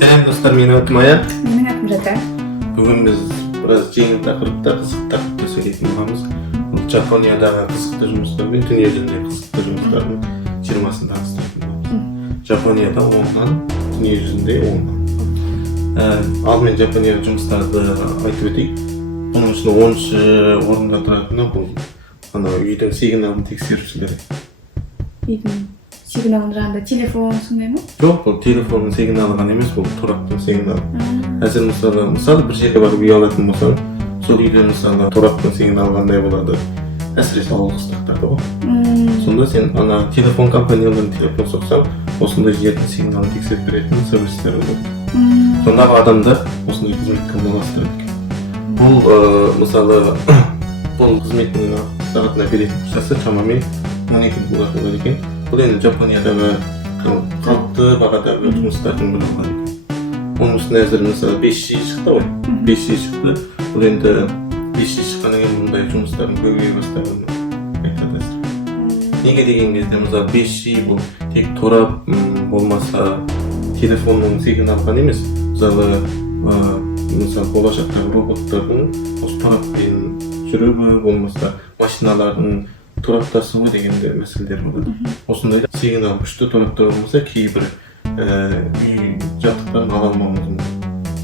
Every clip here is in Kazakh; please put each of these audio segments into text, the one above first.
Selam dostlar, meni adım Aya. Mening atim Jata. Bugün biz biraz jengil taqiribda qiziq taqiribda söyleyip bo'lamiz. Bu Japoniyadagi qiziqli жұмыстар мен дүние жүзіндегі qiziqli жұмыстардың 20-сын tanıştırып bo'lamiz. Japoniyada 10'dan, дүние жүзінде 10'dan. Алдымен Japoniyada жұмыстарды айтып өтейік. Бұның ішінде 10-шы орында тұратыны бұл үйдің сигналын тексерушілері. Үйдің сигналын жаңағыдай телефон сондай ма? Жоқ, бұл телефонның сигналы ғана емес, бұл тораптың сигналы. Әзір мысалы бір жерге барып үй алатын болсаң, сол үйде мысалы тораптың сигналы қандай болады? Әсіресе ауыл қыстақтарда ғой. Сонда сен ана телефон компанияларына телефон соқсаң, осындай жердің сигналын тексеріп беретін сервистер болады. Сондағы адамдар осындай қызметке орналастырады екен. Бұл мысалы бұл қызметтің сағатына беретін ақшасы шамамен 12 доллар болады екен. Бұл енді Жапониядағы қалыпты бағадағы жұмыстардың бірі болады екен. Оның үстіне әзір мысалы 5G шықты ғой. 5G шықты. Бұл енді 5G шыққаннан кейін мұндай жұмыстардың көбейе бастағанын айтады әзір. Неге деген кезде мысалы 5G бұл тек торап болмаса телефонның сигналы ғана емес. Мысалы болашақтағы роботтардың осы тораппен жүруі болмаса машиналардың тораптасуы дегенде мәселелер болады. Осындай сигнал күшті тораптар болмаса кейбір үй жабдықтарын ала алмауымыз мүмкін.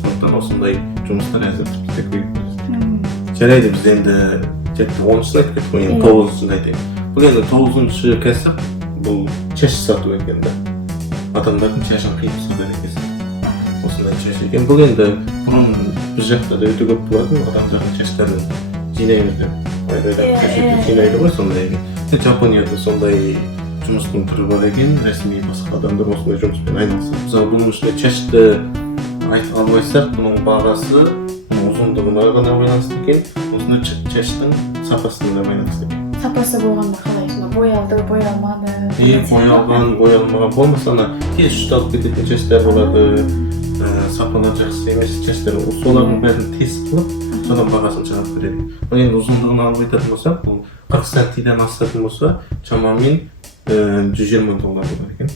Сондықтан осындай жұмыстар әзір бізде көбейіп келеді. Жарайды, біз енді 10-шыны айтып кеттік қой, енді 9-шыны айтайық. Бұл енді 9-шы кәсіп бұл шаш сату екен да. Адамдардың шашын қиып сатады екен. Осындай шаш екен. Бұл енді бұрын біз жақта да өте көп болатын, адамдардың шаштарын жинаймыз деп. Жинайды ғой сондай екен. Жапонияда сондай жұмыстың түрі бар екен, ресми басқа адамдар осындай жұмыспен айналысады. Мысалы бұның ішінде шашты алып айтсақ, бұның бағасы ұзындығына ғана байланысты екен, осындай шаштың сапасына да байланысты екен. Сапасы болғанда қалай? Боялды, боялмады? Боялған, боялмаған болмаса, тез ұшталып кететін шаштар болады, сапалар жақсы емес шаштар, солардың бәрін тест қылып, содан бағасын шығарып береді. Бұл енді ұзындығын алып айтатын болсақ, бұл 40 сантиден асатын болса, шамамен 120 доллар болады екен.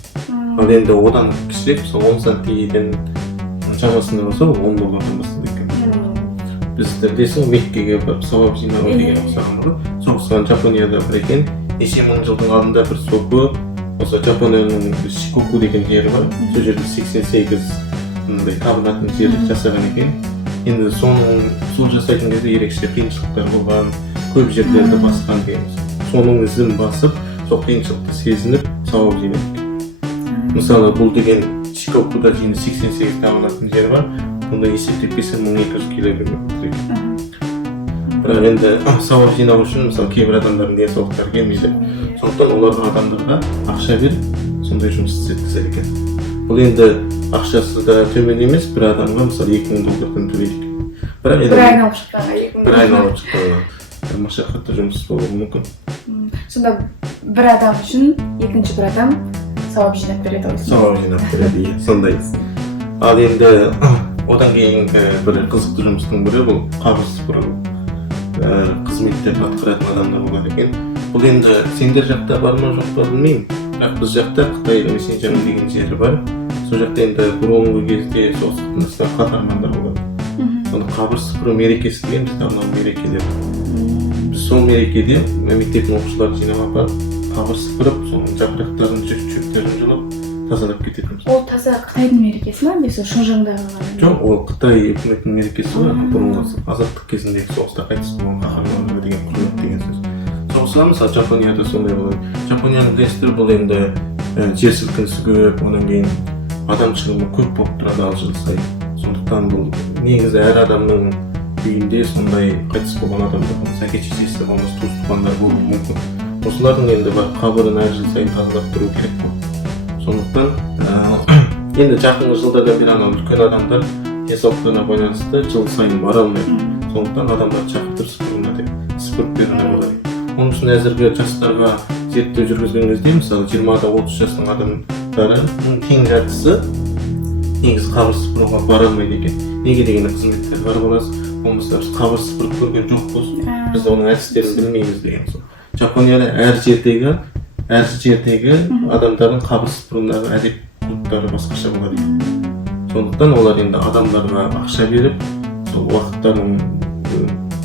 Ал енді одан кішірек, 10 сантиден шамасында болса, 10 доллардан бастайды екен. Біз білесің, Меккеге барып сауап жинауы деген ұқсаған ғой. Соғысқан Жапонияда бар екен. Неше мың жылдың алдында бір сопы, осы Жапонияның Шикоку деген жері бар. Сол жерде 88 табылатын жер жасаған екен. Енді сол жасайтын кезде ерекше қиыншылықтар болған, көп жерлерді басқан дейміз. Соның ізін басып, сол қиыншылықты сезініп, сауап жинайды. Мысалы, бұл деген Шикокуда 88 табылатын жер бар. Бұнда есептеп келсе 1200 километр. Бірақ енді сауап жинау үшін мысалы кейбір адамдардың денсаулықтары келмейді. Сондықтан оларға адамдарға ақша беріп, сондай жұмыс істеткізеді екен. Бұл енді ақшасы да төмен емес, бір адамға мысалы 2000 доллардан төлейді екен. Бір айналып шыққанға 2000 доллар. Бір айналып шыққанға машақатты жұмыс болуы мүмкін. Сонда бір адам үшін екінші бір адам сауап жинап береді ғой? Сауап жинап береді, иә, сондай. Ал енді одан кейінгі бір қызықты жұмыстың бірі бұл қабір сыпыру қызметтерді атқаратын адамдар болады екен. Бұл енді сендер жақта бар ма жоқ па білмеймін. Бірақ біз жақта Қытай мессенджер деген жері бар. Сол жақта енді бұрынғы кезде соғыстың астында қатармандар болады. Оны қабір сыпыру мерекесі деген бізде анау мерекелер. Біз сол мерекеде мектептің оқушыларын жинап апарып, қабір сыпырып, соның жапырақтарын, шөптерін жұлып, тазалап кететінбіз. Ол таза Қытайдың мерекесі ма? Немесе Шыңжаңдағы ғана? Жоқ, ол Қытай үкіметінің мерекесі ғой. Бұрынғы азаттық кезіндегі соғыста қайтыс болған қаһармандарға деген құрмет деген сөз. Соғысқа мысалы Жапонияда сондай болады. Жапонияның дәстүрі бұл енді жер сілкінісі көп, одан кейін адам шығымы көп болып тұрады ал жыл сайын. Сондықтан бұл негізі әр адамның үйінде сондай қайтыс болған адамдардың әке-шешесі болмаса туыс-туғандар болуы мүмкін. Осылардың енді бар қабірін әр жыл сайын тазалап тұру керек қой. Сондықтан енді жақын жылдардан бері анау үлкен адамдар денсаулықтарына байланысты жыл сайын бара алмайды. Сондықтан адамдарды шақыртып сыпырып беруіне болады. Оның үшін әзірге жастарға зерттеу жүргізген кезде мысалы 20-30 жастың адамдарының тең жартысы негізі қабір сыпыруға бара алмайды екен. Неге дегенде қызметтер бар боласыз, болмаса біз қабір сыпырып көрген жоқпыз, біз оның әдістерін білмейміз деген сол. Жапонияда әр жердегі адамдардың қабір сыпыруындағы әдет-ғұрыптары басқаша болады екен. Сондықтан олар енді адамдарға ақша беріп, сол уақыттарын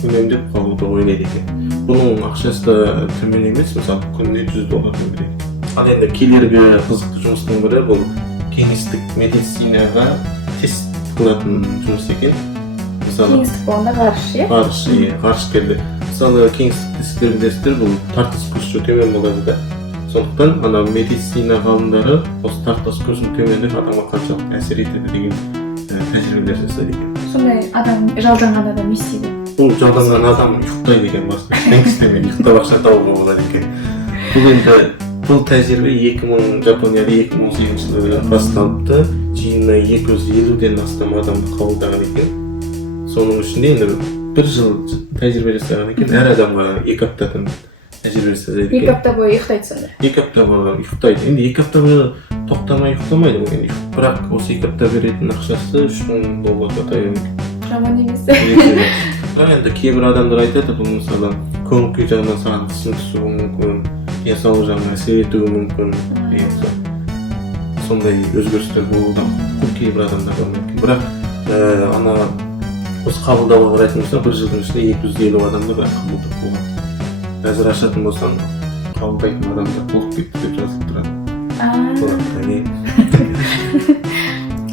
үнемдеп қалуды ойлайды екен. Бұның ақшасы да төмен емес, мысалы күніне $100 береді. Ал енді келергі қызықты жұмыстың бірі бұл кеңестік медицинаға тест қылатын жұмыс екен. Мысалы кеңістік болғанда ғарыш, иә? Ғарышкерлер. Мысалы кеңістік тесттер білесіздер, бұл тартылыс күші төмен болады да. Сондықтан ана медицина ғалымдары осы тартылыс күшінің төмендігі адамға қаншалықты әсер етеді деген тәжірибелер жасайды екен. Сондай адам, жалданған адам не істейді? Бұл жалданған адам ұйықтайды екен басында. Ештеңе істемейді, ұйықтап ақша табуға болады екен. Бұл енді бұл тәжірибе Жапонияда 2018 жылы басталыпты. Жиынына 250-ден астам адамды қабылдаған екен. Соның ішінде енді 1 жыл тәжірибе жасаған екен. Әр адамға 2 аптадан тәжірибе жасайды екен. 2 апта бойы ұйықтайды сонда? 2 апта бойы ұйықтайды. Енді 2 апта бойы тоқтамай ұйықтамайды бұл енді. Бірақ осы 2 апта беретін ақшасы $3000 таяу екен. Жаман емес. Бірақ енді кейбір адамдар айтады, бұл мысалы көңіл-күй жағынан саған қысым түсуі мүмкін, денсаулық жағынан әсер етуі мүмкін деген сондай өзгерістер болуы да көп кейбір адамдар мүмкін. Бірақ ана осы қабылдауға қарайтын болса, 1 жылдың ішінде 250 адамды бірақ қабылдап болған. Қазір ашатын болсаң, қабылдайтын адамдар толып кетті деп жазылып тұрады.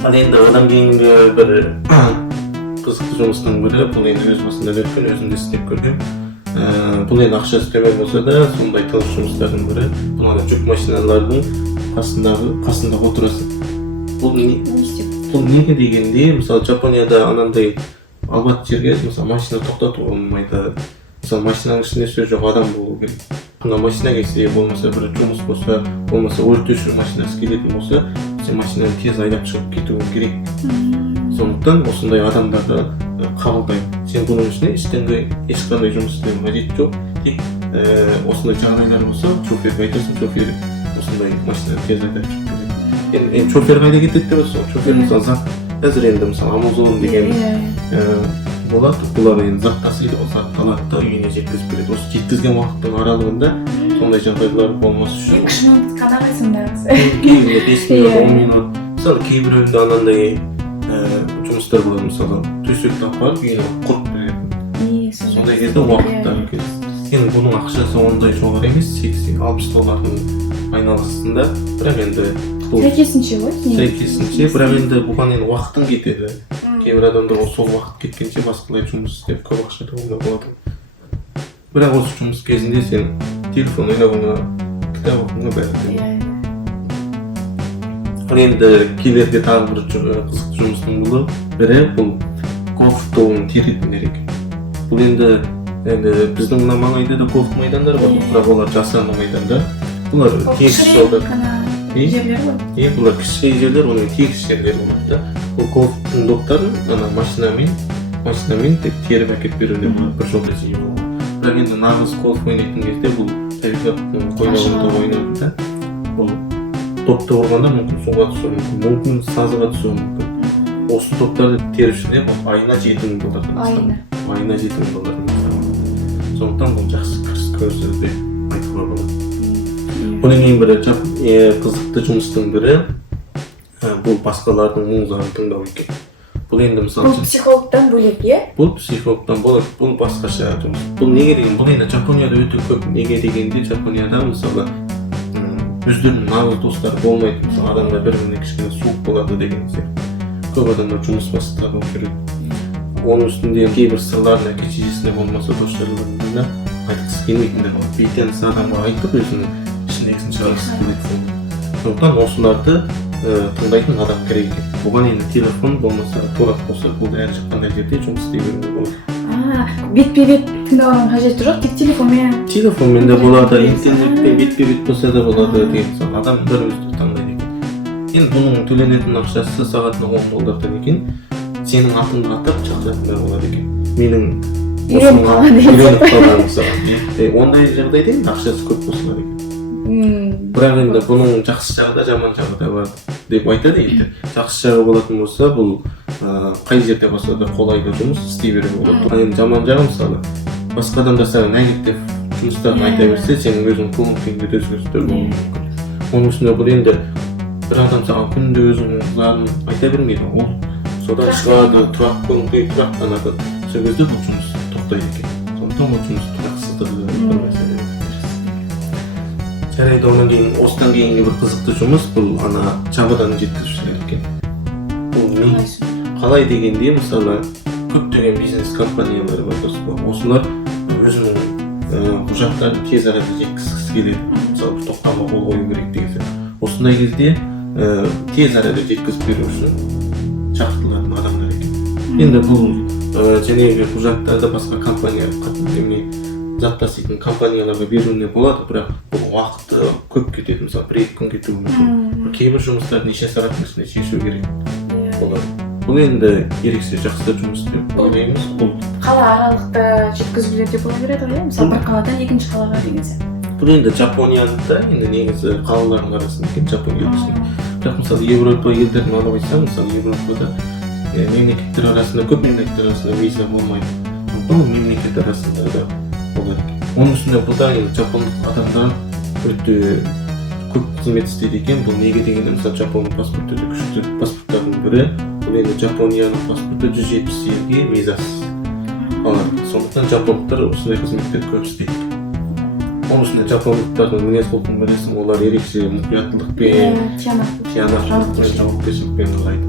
Ал енді одан кейінгі бір қызықты жұмыстың бірі, бұл енді өз басында өткен, өзімде істеп көрген. Бұл енді ақшасы төмен болса да, сондай тыныш жұмыстардың бірі. Бұл жүк машиналардың қасында отырасың. Бұл неге дегенде, мысалы Жапонияда анандай албат жерге мысалы машина тоқтатуға болмайды. Мысалы машинаның ішінде сөз жоқ, адам болу керек. Мына машина келсе, болмаса бір жұмыс болса, болмаса өрт өшіру машинасы келетін болса, сен машинаны тез айдап шығып кетуің керек. Сондықтан осындай адамдарды қабылдайды. Сен бұның ішіне ешқандай жұмыс істеудің қажеті жоқ. Тек осындай жағдайлар болса, шоферге айтасың, шофер осындай машинаны тез айдап шығып кетеді. Енді шофер қайда кетеді деп отырсың, шофер мысалы зат, қазір енді мысалы Amazon деген болады, бұлар енді зат тасиды, ол зат алады да үйіне жеткізіп береді. Осы жеткізген уақыттың аралығында сондай жағдайлар болмас үшін 2 минут қана қайсыңдағысы? Кейбір 5 минут, 10 минут. Мысалы кейбіреуінде анандай жұмыстар болады, мысалы төсекті апарып үйіне құрып береді. Сондай кезде уақыттар кетеді. Енді бұның ақшасы ондай жоғары емес, $60 айналасында, бірақ енді сәйкесінше ғой? Сәйкесінше, бірақ енді бұған енді уақытың кетеді. Кейбір адамдар сол уақыт кеткенше басқалай жұмыс істеп көп ақша табуға болады. Бірақ осы жұмыс кезінде сен телефон ойнауыңа, кітап оқуыңа бәрі. Ал енді келерде тағы бір қызықты жұмыстың бірі бұл гольф добын теретіндер екен. Бұл енді біздің мына маңайда да гольф майдандар бар, бірақ олар жасанды майдандар. Бұлар тегіс жолдар. Жерлер ғой? Бұлар кіші жерлер, оның тегіс жерлер болады. Бұл гольфтың доптарын машинамен тек теріп әкеп беруіне болады, бір жолда жиі болады. Бірақ енді нағыз гольф ойнайтын кезде бұл табиғаттың қойнауында ойнайды да. Бұл допты ұрғанда мүмкін суға түсуі мүмкін, мүмкін сазыға түсуі мүмкін. Осы доптарды терушіне бұл айына $7000. Айына $7000. Сондықтан бұл жақсы көрсі деп айтуға болады. Бұның ең бірі қызықты жұмыстың бірі бұл басқалардың мұң-зарын тыңдау екен. Бұл енді мысалы бұл психологтан бөлек, е? Бұл психологтан бөлек, бұл басқаша жұмыс. Бұл неге деген? Бұл енді Жапонияда өте көп. Неге дегенде Жапонияда мысалы өздерінің нағыз достары болмайды. Мысалы адамдар бір-біріне кішкене суық болады деген сияқты. Көп адамдар жұмыс бастап жүреді. Оның үстінде кейбір сырларын әке-шешесіне болмаса дос-жарларына айтқысы келмейтіндер болады. Бейтаныс адамға айтып өзінің ішіндегісін шығарғысы келеді. Сондықтан осыларды тыңдайтын адам керек екен. Бұған енді телефон болмаса торап болса, бұл әр шыққандай жерде жұмыс істей беруге болады. Бетпе-бет тыңдауның қажеті жоқ, тек телефонмен. Телефонмен де болады, интернетпен бетпе-бет болса да болады деген соң адам бір өзді таңдайды екен. Енді бұның төленетін ақшасы сағатына $10 екен. Сенің атыңды атап шақыратындар болады екен. Менің үйреніп қалған саған. Ондай жағдайда енді ақшасы көп болсын екен. Бірақ енді бұның жақсы жағы да жаман жағы да бар деп айтады енді. Жақсы жағы болатын болса, бұл қай жерде болса да қолайлы жұмыс істей беруге болады. Енді жаман жағы мысалы басқа адамдар саған негатив жұмыстарын айта берсе, сенің өзің көңіл-күйіңде өзгерістер болуы мүмкін. Оның үстіне бұл енді bir adam sana күндө өзүнүн зарын айта бермейди. Ол содан чыгады, турак көңүлгө турактанады. Сол кезде бул жумуш токтойт экен. Сондықтан бул жумуш тураксыздыгы бар маселе. Жарайды, онан кийин осудан кийинки бир кызыктуу жумуш бул ана чабадан жеткиришler экен. Бул калай дегенде, мисалы, көптөгөн бизнес компаниялары бар достор. Осулар өзүнүн кужактарын тез арада жеткизгиси келет. Мисалы, токтомо кол коюу керек деген. Осындай кезде тез арада жеткизип берүү үчүн чакыртылган адамдар экен. Эndi бул женеге кужаттарды башка компания зат тасыйтын компанияларга берүүнү болот, бирок бул убакыты көп кетет. Мисалы, 1-2 күн кетүү мүмкүн. Кээ бир жумуштарды нече сааттын ичинде чечүү керек болот. Бул энди эрексе жакшы жумуш деп ойлойбуз. Бул кала аралыкта жеткизилет деп боло берет го, мисалы бир калаадан экинчи калаага деген сияқты. Бул энди Жапониянда энди негизи калалардын арасында экен, Жапония үчүн. Бирок мисалы Европа элдерин алып айтсам, мисалы Европада мемлекеттер арасында көп мемлекеттер арасында виза болмойт. Бул мемлекет арасында да болот. Онун үстүнө булда жапондук адамдар өтө көп кызмет истейт экен. Бул неге дегенде, мисалы Жапондун паспорту күчтүү паспорттардын бири. Бул энди Жапониянын паспорту 170 элге визасыз алат. Сондуктан жапондуктар ушундай кызметтерди көп истейт. Onun üstünde Japonluktardын мүнөз кулкун бересиң, олар эрекче мукуяттылыкпен, тиянактуулукпен, жоопкерчиликпен кылайт.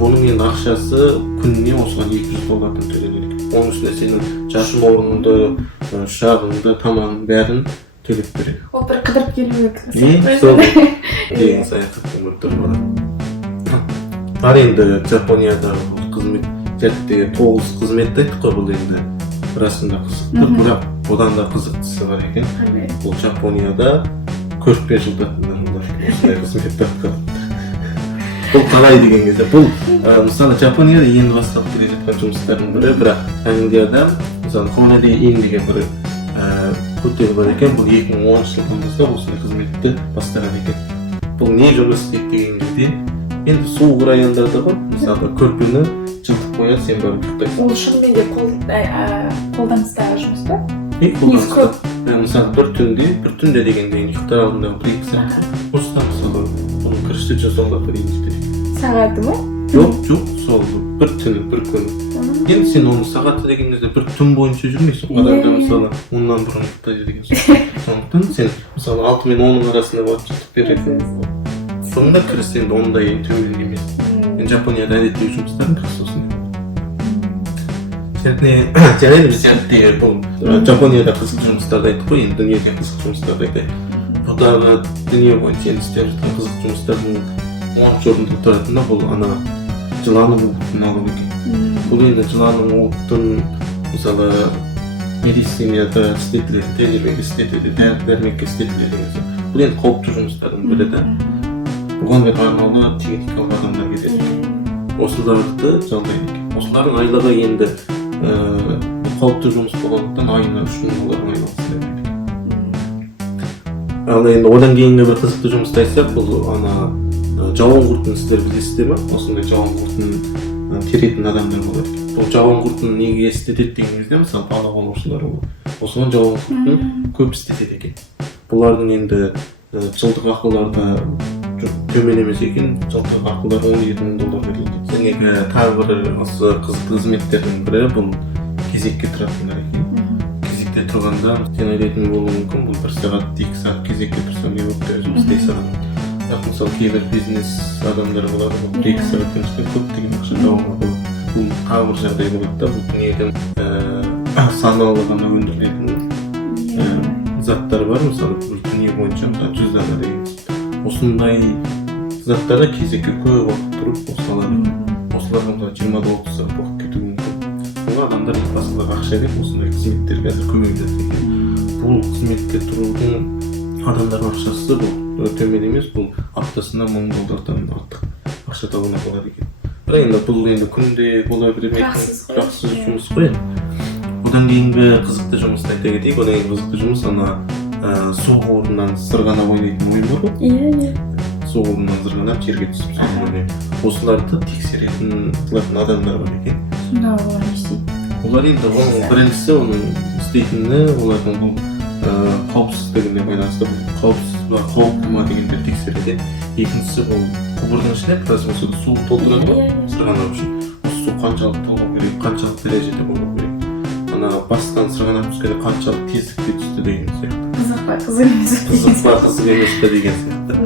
Бунун эми акчасы күнүнө осуга $200 төлөнөт. Onun üstünde senin жашын орнунда, шагыңда, тамагың бәрин төлөп берет. Ол бир кыдырып келүү деген саякат өмүрдөр бар. Бар энди Жапонияда кызмет жетти, 9 кызмет айттык го, бул энди расында кызыктуу, бирок одан да кызыктысы бар экен. Бул Жапонияда 4-5 жылдатындар ушундай кызметти аткарып. Бул калай деген кезде, бул мисалы Жапонияда эң баштап келе жаткан жумуштардын бири, бирок Англияда мисалы Holiday Inn деген бир хотел бар экен. Бул 2010-жылда ушундай кызметти баштаган экен. Бул эмне жумуш дейт деген кезде, энди суук райондарда бар, мисалы көрпүнү жылтып коет, сен барып уктайсың. Ол шынымен де колданыстагы жумуш ба? Колданышта. Мисалы bir түндө дегенде уктар алдында 1-2 саат. Осудан мисалы мунун киришти $100 беришти. Саатымы? Жок, сол bir түнү, bir күн. Эми сен onu сааты деген кезде bir түн боюнча жүрмөйсүң. Адамдар мисалы мындан бурун уктайды деген сөз. Сондуктан сен мисалы 6 мен 10-ның арасында барып жетип бересиң. Сонда киришти ондай төмөн эмес. Жапонияда адеттеги жумуштардын кырсысын. Жарайды, биз бул Жапонияда кызык жумуштарды айттык го, эми дүйнөдө кызык жумуштарды айтайык. Будагы дүйнө боюнча иштеп жаткан кызык жумуштардын 10 орунда туратында бул ана жыланын уутун алуу экен. Бул эми жыланын уутун мисалы медицинада иштетилет, тежирибеге иштетилет, дәрмекке иштетилет деген. Бул эми кооптуу жумуштардын бири да. Буга арналуу техникалык адамдар кетет. Осуларды жалдайт экен. Осулардын айлыгы энди кооптуу жумуш болгондуктан айына $3,000 айлык. Ал энди одан кийинки бир кызыктуу жумушту айтсак, бул ана жабон куртун сиздер билесиздерби? Осундай жабон куртун теретін адамдар болот. Бул жабон куртун эмнеге иштетет деген кезде, мисалы бала болуучулар болот. Осуну жабон куртун көп иштетет экен. Булардын энди жылдык акыларда төмөн эмес экен, жылдык акылдар $17,000 берилет. Сенеге тагы бир осы кызык кызметтердин бири бул кезекке туратындар экен. Кезекте турганда сен ойлойтун болуң мүмкүн, бул 1 саат, 2 саат кезекке турсам не болуп берет, жұмыс істей салам. Бирок мисалы кээ бир бизнес адамдар болот, 1-2 сааттын ичинде көптөгөн акча табууга болот. Бул тагы бир жагдай болот да, бул дүйнөдөн саналуу гана өндүрүлөтүн заттар бар, мисалы бул дүйнө боюнча $100 деген. Осындай заттарда кезекке көп убакыт туруп осалар. Осуларга 20-30 саат убакыт кетүү мүмкүн. Буга адамдар баскаларга акча берип осындай кызметтерге азыр көмөктөт экен. Бул кызметке туруудун адамдардын акчасы бул төмөн эмес, бул аптасына $1,000 артык акча табууга болот экен. Бирок энди бул күндө боло бербейт. Жакшы жумуш го. Одан кийинки кызыктуу жумушту айта кетейик. Одан кийинки кызыктуу жумуш ана суу кубурунан сырганап ойнойт оюн бар. Иә. Суу кубурунан сырганап жерге түсүп ойнойт. Осуларды текшеретін адамдар бар екен. Сонда олар не істейді? Олар енді оның біріншісі, оның істейтіні, олардың бұл қауіпсіздігіне байланысты, қауіпті ма дегенді тексереді. Екіншісі бұл кубурдун ичине пластмассада суу толтурат го сырганак үчүн. Суу канчалык толуу керек, канчалык дережеде болуу керек. Ана бастан сырганак түскөндө канчалык тездикте түстү деген сыяктуу. Кызык па, кызык эмес. Кызык эмес па деген сыяктуу.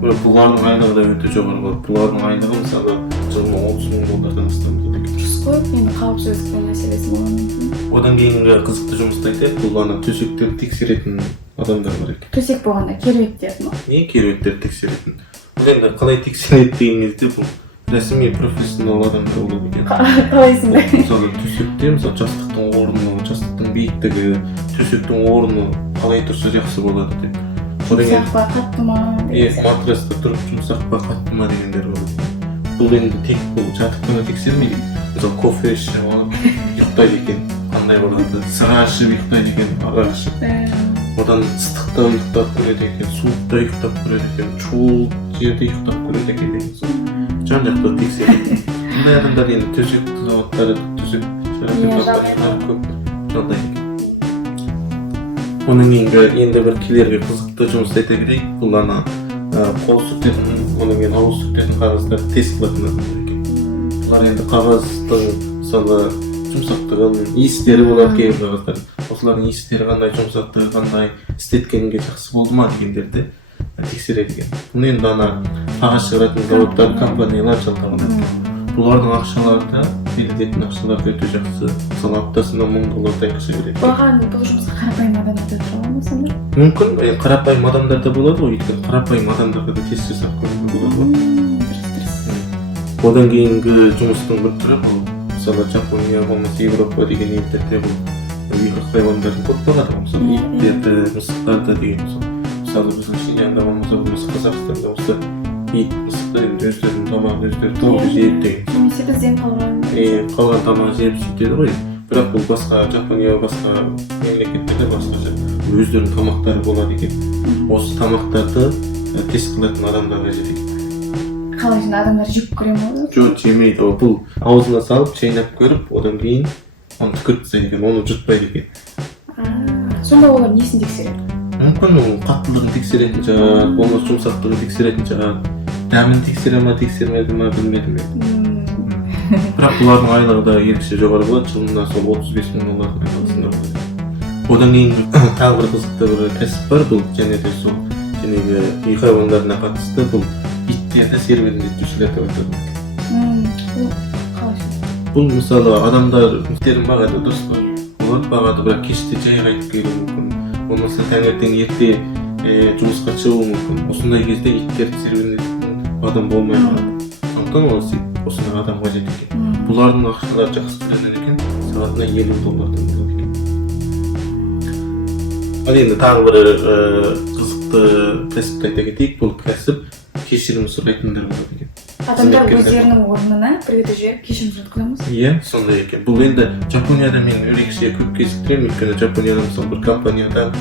Бирок булардын айлыгы да өтө жогору болот. Булардын айлыгы мисалы жылына 30 000 доллардан астам болот экен. Дурус го, эми каапсыздык маселеси болушу мүмкүн. Одан кийинки кызыктуу жумусту айтайык. Бул ана төсөктөрдү текшеретін адамдар бар экен. Төсек болгондо керебеттерми? Керебеттерди текшеретін. Бул энди калай текшерет деген кезде бул расмий профессионал адамдар болот экен. Калайсыңдар? Мисалы төсөктө мисалы жастыктын орну, жастыктын бийиктиги, төсөктүн орну калай турса жакшы болот деп. Жумсак па, каттыма? Матреста туруп жумсак па, каттыма дегендер болот. Бул энди тек бул жатып гана текшермейт. Мисалы кофе ичип алып уктайт экен. Кандай болот? Сыра ичип уктайт экен, ара ичип. Одан ыстыкта уктап көрөт экен, суукта уктап көрөт экен, чоол жерде уктап көрөт экен деген сөз. Жан жактан текшерет. Мындай адамдар энди төсөк заводдары, төсөк көп жолдойт экен. Онун кийинки энди бир килерге кызыктуу жумуш айта кетейик. Бул ана кол сүртөтүн, онун кийин абыз сүртөтүн кагаздарды тест кылатын адамдар экен. Булар энди кагаздын мисалы жумсактыгын, ийистери болот кээ бир кагаздар. Осулардын ийистери кандай, жумсактыгы кандай, истеткенге жакшы болдума дегендерди текшерет экен. Муну энди ана кагаз чыгаратын заводдор, компаниялар жалдаган экен. Булардын акчалары, берилетін акчалары өтө жакшы. Мисалы аптасына $1000 акча берет. Баган бул жумушка карапайым адамдар да турабы сонда? Мүмкүн, карапайым адамдар да болот го, өйткөнү карапайым адамдарга да тест жасап көрүүгө болот го. Одан кийинки жумустун бир түрү бул мисалы Жапония болмосо Европа деген элдерде бул үйкү хайвандардын көп багат го. Мисалы иттерди, мысыктарды деген мисалы биздин Шинжаңда болмосо, Казакстанда болсо ит, мысыктар өздөрүнүн тамагын өздөрү толук жейт деген. Немесе бизден Калган тамагын жеп сүйтөдү го. Бирок бул башка Жапония, башка мемлекеттерде башкача өздөрүнүн тамактары болот экен. Осы тамактарды тест кылатын адамдарга жейт экен. Калай адамдар жеп көрөмбү? Жок, жемейт. Бул аузуна салып, чайнап көрүп, одан кийин аны түкөртсө экен, аны жутпайт экен. Сонда олар несин текшерет? Мүмкүн каттылыгын текшеретін жаат, болмосо жумсактыгын текшеретін жаат, дәмин текшереме, текшермедиме билмедим. Бирок булардын айлыгы да ерекше жогору болот, жылына сол $35,000 айлыгында болот. Одан кийин дагы бир кызыктуу бир кесип бар, бул және де сол жанагы үй хайвандарына катысты бул иттерди серверлеп түшүлөт деп атат. Бул мисалы адамдар иттерин багады дұрыс па? Болот багады, бирок кечте жай кайтып келүү мүмкүн. Болмосо таңертең эрте жумушка чыгуу мүмкүн. Ошондой кезде иттерди серверлеп адам болмой калат. Ошондон ошондой адам кажет экен. Булардын акчалары жакшы төлөнөт экен, саатына $50 болот экен. Ал энди дагы бир кызыктуу кесипти айта кетейик. Бул кесип кечирим сурайтындар болот экен. Адамдар өздеринин орнуна бирге жеп кечирим сурап коебуз. Сондай экен. Бул энди Жапонияда мен ерекше көп кезиктирем, өйткөнү Жапонияда мисалы бир компанияда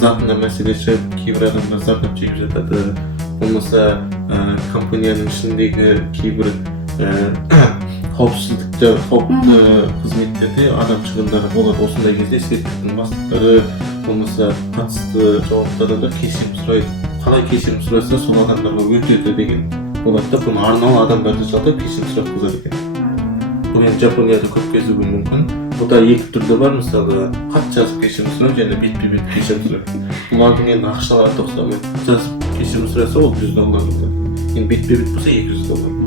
затына маселе чыгып, кээ бир адамдар зардап чегип жатат. Болмосо компаниянын ичиндеги кээ бир коопсуздукта, кооптуу кызметтерде адам чыгымдары болот. Ошондой кезде сервистин баштыктары болмосо катысты жауаптуу адамдар кечирим сурайт. Калай кечирим сураса, сол адамдарга өтөтө деген болот да. Буну арналуу адамдарды жалдап кечирим сурап кызат экен. Бул эми Жапонияда көп кезигүү мүмкүн. Буда эки түрдө бар, мисалы кат жазып кечирим сурап жана бетпе-бет кечирим сурап. Булардын энди акчалары токсомойт. Жазып кечирим сураса, ол $100 болот. Эми бетпе-бет болсо $200.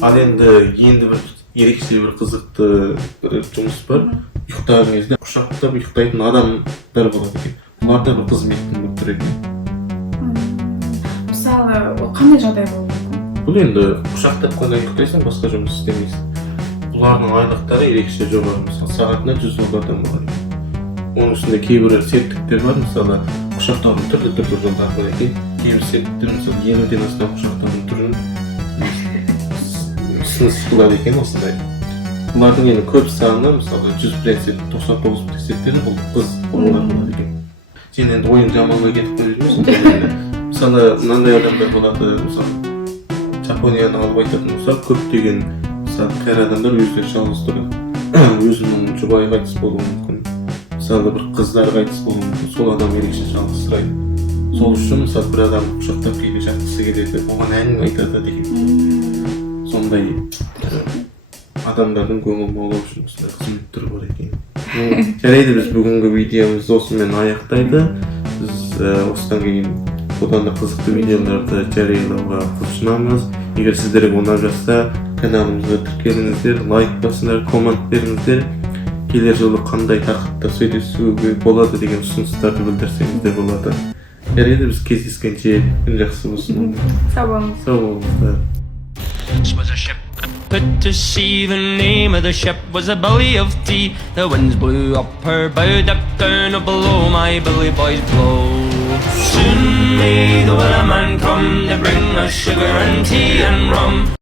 Ал энди бир ерекше бир кызыктуу жумуш бар. Уктаган кезде кушактап уктайтын адамдар болот экен. Буларда бир кызметтин бир түрү экен. Мисалы, кандай жагдай болушу мүмкүн? Бул энди кушактап гана уктайсың, башка жумуш иштемейсиң. Булардын айлыктары ерекше жогору. Мисалы, саатына $100 болот экен. Онун ичинде кээ бир септиктер бар, мисалы, кушактоодун түрлүү жолдору бар экен. Кээ бир септиктер мисалы 50ден астам кушактоодун түрүн сыныс кылат экен осундай. Булардын эми көп саны, мисалы 100%, 99%-тери бул кыз болот экен. Сен энди оюн жаманга кетип койбойсуңбу? Мисалы, мындай адамдар болот, мисалы Жапонияны алып айтатын болсак, көптөгөн мисалы кайр адамдар өздөрү жалгыз турат. Өзүнүн жубайы кайтыс болуу мүмкүн. Мисалы бир кыздар кайтыс болуу мүмкүн. Сол адам ерекше жалгызсырайт. Sol üçün misal bir adam uşaqdan peyli жатqысы келеді, оған әнін айтады деген. Сондай адамдардың көңілін аулау үшін осындай қызметтер бар екен. Жарайды, біз бүгінгі видеомызды осымен аяқтайды. Біз осыдан кейін одан да қызықты видеоларды жариялауға құлшынамыз. Егер сіздерге ұнап жатса, каналымызға тіркеліңіздер, лайк басыңдар, коммент беріңіздер. Келер жылы қандай тақырыпта сөйлесуге болады деген ұсыныстарды білдірсеңіздер болады. Жарайды, біз кездескенше күн жақсы болсын. Сау болыңыз. Сау болыңыздар. This was a ship put to sea. The name of the ship was a Billy of Tea. The winds blew up her bow, dipped down below, my Billy boys blow. Soon may the wellerman come to bring us sugar and tea and rum.